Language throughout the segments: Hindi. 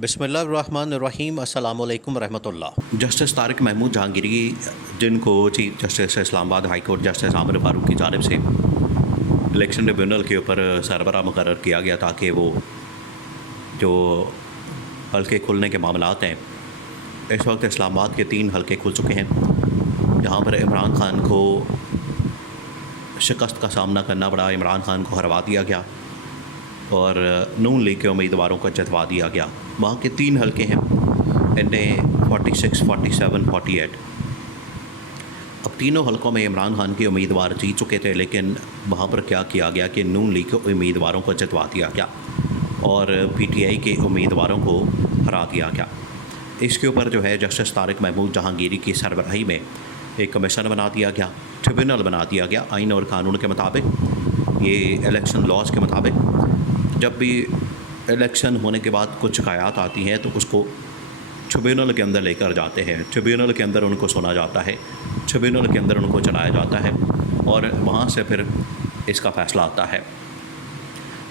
बिस्मिल्लाहिर्रहमानिर्रहीम अस्सलामु अलैकुम रहमतुल्लाह। जस्टिस तारिक महमूद जहांगीरी, जिनको chief justice Islamabad high court justice Aamir Farooq की जानिब से इलेक्शन ट्रिब्यूनल के ऊपर सरबराह मुकर्रर किया गया ताकि वो जो हल्के खुलने के मामलात हैं, इस वक्त इस्लामाबाद के 3 हल्के खुल चुके हैं जहाँ पर इमरान खान को शिकस्त का सामना करना पड़ा। इमरान खान को हरवा दिया गया और नून लीग के उम्मीदवारों को जितवा दिया गया। वहाँ के 3 हल्के हैं, इनमें 46, 47, 48। अब तीनों हलकों में इमरान खान के उम्मीदवार जीत चुके थे, लेकिन वहाँ पर क्या किया गया कि नून लीग के उम्मीदवारों को जितवा दिया गया और पीटीआई के उम्मीदवारों को हरा दिया गया। इसके ऊपर जो है जस्टिस तारिक महमूद जहांगीरी की सरबराही में एक कमीशन बना दिया गया, ट्रिब्यूनल बना दिया गया आइन और कानून के मुताबिक, ये इलेक्शन लॉज के मुताबिक। जब भी इलेक्शन होने के बाद कुछ शिकायत आती हैं तो उसको ट्रिब्यूनल के अंदर लेकर जाते हैं, ट्रिब्यूनल के अंदर उनको सुना जाता है, ट्रिब्यूनल के अंदर उनको चलाया जाता है और वहाँ से फिर इसका फ़ैसला आता है।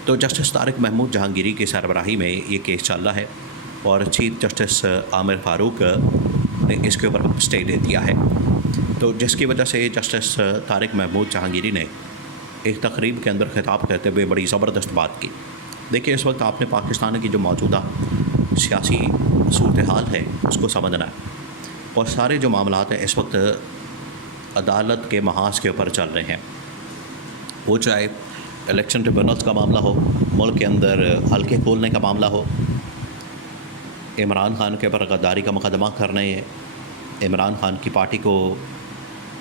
तो जस्टिस तारिक महमूद जहांगीरी की सरबराही में ये केस चल रहा है और चीफ जस्टिस आमिर फारूक ने इसके ऊपर स्टे दे दिया है। तो जिसकी वजह से जस्टिस तारिक महमूद जहांगीरी ने एक तकरीब के अंदर खिताब करते हुए बड़ी ज़बरदस्त बात की। देखिए, इस वक्त आपने पाकिस्तान की जो मौजूदा सियासी सूरत हाल है उसको समझना है और सारे जो मामलात हैं इस वक्त अदालत के महाज के ऊपर चल रहे हैं। वो चाहे इलेक्शन ट्रिब्यूनल्स का मामला हो, मुल्क के अंदर हल्के खोलने का मामला हो, इमरान खान के ऊपर गद्दारी का मुकदमा करने, इमरान खान की पार्टी को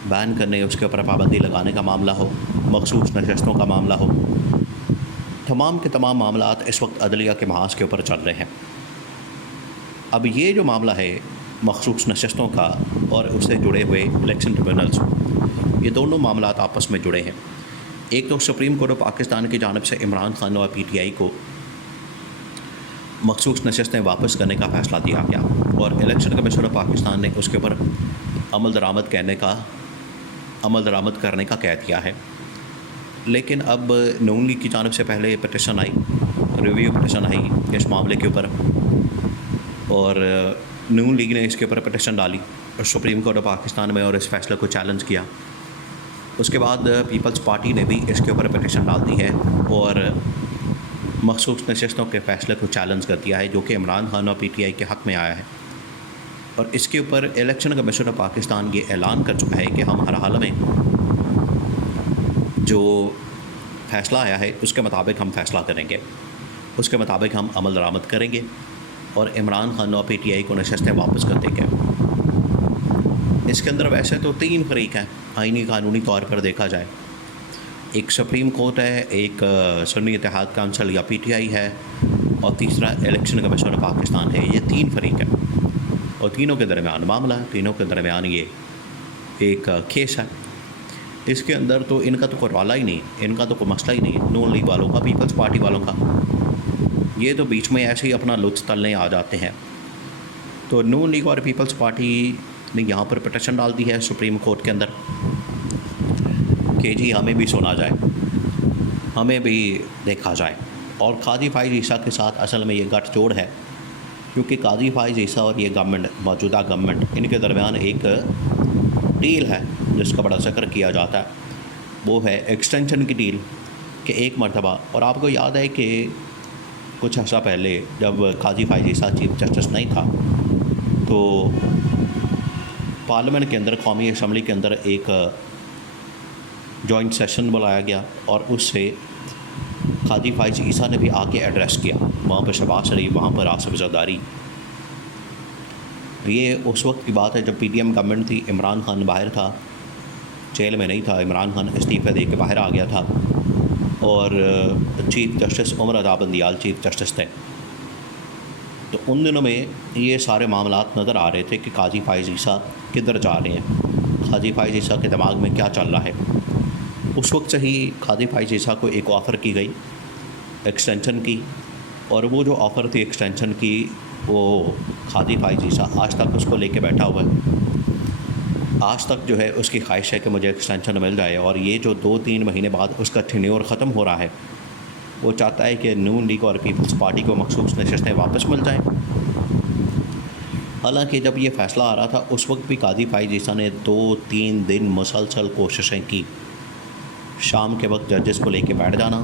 बैन करने, उसके ऊपर पाबंदी लगाने का मामला हो, मखसूस नशस्तों का मामला हो, तमाम के तमाम मामलात इस वक्त अदलिया के महाज के ऊपर चल रहे हैं। अब ये जो मामला है मखसूस नशस्तों का और उससे जुड़े हुए इलेक्शन ट्रिब्यूनल्स, ये दोनों मामलात आपस में जुड़े हैं। एक तो सुप्रीम कोर्ट ऑफ पाकिस्तान की जानिब से इमरान खान और पीटीआई को मखसूस नशस्तें वापस करने का फ़ैसला दिया गया और इलेक्शन कमीशन ऑफ पाकिस्तान ने उसके ऊपर अमल दरामद करने का कह दिया है। लेकिन अब नून लीग की जानिब से पहले पिटिशन आई, रिव्यू पिटिशन आई इस मामले के ऊपर और नून लीग ने इसके ऊपर पिटिशन डाली और सुप्रीम कोर्ट ऑफ पाकिस्तान में और इस फैसले को चैलेंज किया। उसके बाद पीपल्स पार्टी ने भी इसके ऊपर पिटिशन डाल दी है और मखसूस नशस्तों के फ़ैसले को चैलेंज कर दिया है, जो कि इमरान खान और पीटीआई के हक़ में आया है। और इसके ऊपर इलेक्शन कमीशन ऑफ पाकिस्तान ये ऐलान कर चुका है कि हम हर हाल में जो फ़ैसला आया है उसके मुताबिक हम फ़ैसला करेंगे, उसके मुताबिक हम अमल दरामद करेंगे और इमरान खान और पीटीआई को नशस्तें वापस कर देंगे। इसके अंदर वैसे तो 3 फरीक हैं आइनी कानूनी तौर पर देखा जाए, एक सुप्रीम कोर्ट है, एक सुन्नी इत्तेहाद काउंसिल या पीटीआई है और तीसरा इलेक्शन कमीशन ऑफ पाकिस्तान है। ये 3 फरीक हैं और तीनों के दरमियान मामला, तीनों के दरमियान ये एक केस है। इसके अंदर तो इनका तो कोई रौला ही नहीं, इनका तो कोई मसला ही नहीं, नून लीग वालों का, पीपल्स पार्टी वालों का। ये तो बीच में ऐसे ही अपना लुत्फ़ तलने आ जाते हैं। तो नून लीग और पीपल्स पार्टी ने यहाँ पर पिटिशन डाल दी है सुप्रीम कोर्ट के अंदर कि जी हमें भी सुना जाए, हमें भी देखा जाए। और काजी फाइज़ ईसा के साथ असल में ये गठजोड़ है, क्योंकि काजी फाइज़ ईसा और ये गवर्नमेंट, मौजूदा गवर्नमेंट, इनके दरमियान एक डील है जिसका बड़ा ज़िक्र किया जाता है। वो है एक्सटेंशन की डील कि एक मरतबा, और आपको याद है कि कुछ अर्सा पहले जब काजी फाइज़ ईसा चीफ जस्टिस नहीं था तो पार्लियामेंट के अंदर, कौमी असम्बली के अंदर एक जॉइंट सेशन बुलाया गया और उससे काजी फाइज़ ईसा ने भी आके एड्रेस किया। वहाँ पर शहबाज शरीफ, वहाँ पर आसिफ ज़रदारी। ये उस वक्त की बात है जब पीडीएम गवर्नमेंट थी, इमरान खान बाहर था, जेल में नहीं था, इमरान खान इस्तीफ़ा दे के बाहर आ गया था और चीफ जस्टिस उमर रज़ा बंदियाल चीफ जस्टिस थे। तो उन दिनों में ये सारे मामलात नज़र आ रहे थे कि काजी फाइज़ ईसा किधर जा रहे हैं, काजी फाइज़ ईसा के दिमाग में क्या चल रहा है। उस वक्त से ही काजी फाइज़ ईसा को एक ऑफ़र की गई एक्सटेंशन की, और वो जो ऑफ़र थी एक्सटेंशन की, वो काजी फाइज़ ईसा आज तक उसको लेके बैठा हुआ है। आज तक जो है उसकी ख्वाहिश है कि मुझे एक्सटेंशन मिल जाए और ये जो 2-3 महीने बाद उसका टेन्योर ख़त्म हो रहा है, वो चाहता है कि नून लीग और पीपल्स पार्टी को मखसूस नशस्तें वापस मिल जाएँ हालांकि जब ये फ़ैसला आ रहा था उस वक्त भी कादी फ़ाइज़ ईसा ने 2-3 दिन मुसलसल कोशिशें की। शाम के वक्त जजेस को लेके बैठ जाना,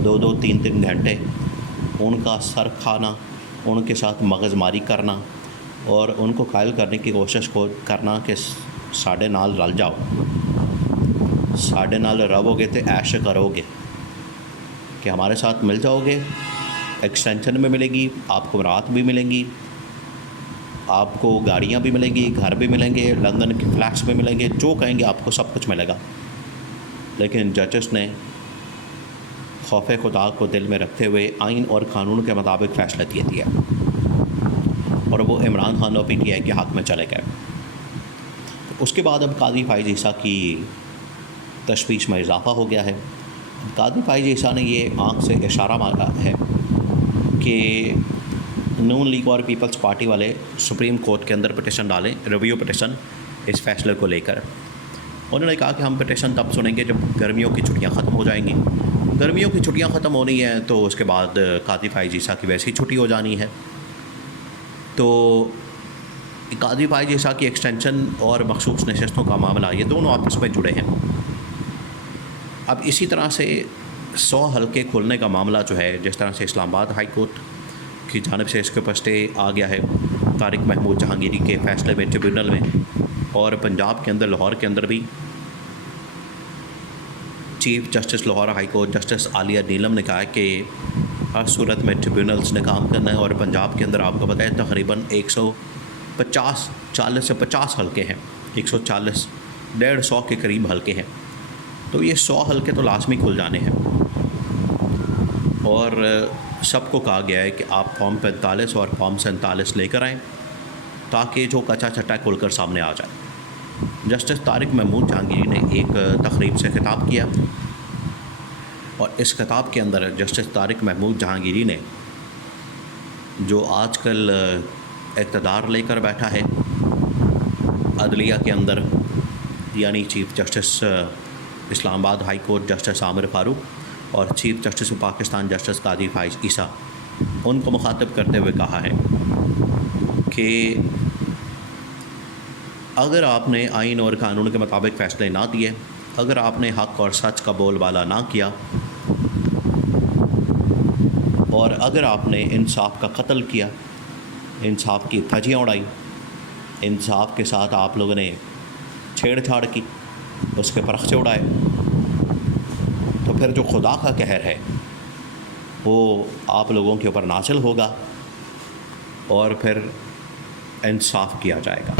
2-2 3-3 घंटे उनका सर खाना, उनके साथ मगज़मारी करना और उनको कायल करने की कोशिश को करना कि साढ़े नाल रल जाओ, साढ़े नाल रहोगे तो ऐश करोगे कि हमारे साथ मिल जाओगे, एक्सटेंशन में मिलेगी, आपको रात भी मिलेंगी, आपको गाड़ियाँ भी मिलेंगी, घर भी मिलेंगे, लंदन के फ्लैट्स भी मिलेंगे, जो कहेंगे आपको सब कुछ मिलेगा। लेकिन जजेस ने खौफ खुदा को दिल में रखते हुए आइन और कानून के मुताबिक फ़ैसला दे दिया और वो इमरान खान और पीटीआई के हक़ में चले गए। उसके बाद अब कादी फ़ाइज़ ईसा की तशवीश में इजाफ़ा हो गया है। कादी फ़ाइज़ ईसा ने ये आँख से इशारा मारा है कि नून लीग और पीपल्स पार्टी वाले सुप्रीम कोर्ट के अंदर पिटिशन डालें, रिव्यू पिटिशन, इस फैसले को लेकर। उन्होंने कहा कि हम पिटिशन तब सुनेंगे जब गर्मियों की छुट्टियां ख़त्म हो जाएंगी। गर्मियों की छुट्टियां ख़त्म होनी है तो उसके बाद कादी फ़ाइज़ ईसा की वैसी छुट्टी हो जानी है। तो कादी फ़ाइज़ ईसा की एक्सटेंशन और मखसूस नशस्तों का मामला, ये दोनों आपस में जुड़े हैं। अब इसी तरह से 100 हल्के खुलने का मामला जो है, जिस तरह से इस्लामाबाद हाई कोर्ट की जानिब से इसके ऊपर स्टे आ गया है तारिक महमूद जहांगीरी के फ़ैसले में ट्रिब्यूनल में, और पंजाब के अंदर लाहौर के अंदर भी chief justice Lahore high court justice Aliya Neelam ने कहा है कि हर सूरत में ट्रिब्यूनल्स ने काम करना है। और पंजाब के अंदर आपको पता है तकरीबन 40 से 50 हल्के हैं, 140 150 के करीब हल्के हैं। तो ये 100 हल्के तो लाजमी खुल जाने हैं और सबको कहा गया है कि आप फॉर्म 45 और फॉर्म 47 लेकर आएँ ताकि जो कच्चा चट्टा खुलकर सामने आ जाए। जस्टिस तारिक महमूद जहांगीरी ने एक तकरीब से खिताब किया और इस खिताब के अंदर जस्टिस तारिक महमूद जहांगीरी ने जो आजकल इक़्तिदार लेकर बैठा है अदलिया के अंदर, यानी chief justice Islamabad high court justice Aamir Farooq और chief justice of Pakistan justice Qazi Faez ईसा, उनको मुखातब करते हुए कहा है कि अगर आपने आइन और कानून के मुताबिक फ़ैसले ना दिए, अगर आपने हक़ और सच का बोलबाला ना किया और अगर आपने इंसाफ का कत्ल किया, इंसाफ की धज्जियाँ उड़ाई, इंसाफ के साथ आप लोगों ने छेड़छाड़ की, उसके परख़्चे उड़ाए, तो फिर जो खुदा का कहर है वो आप लोगों के ऊपर नाज़िल होगा और फिर इंसाफ किया जाएगा।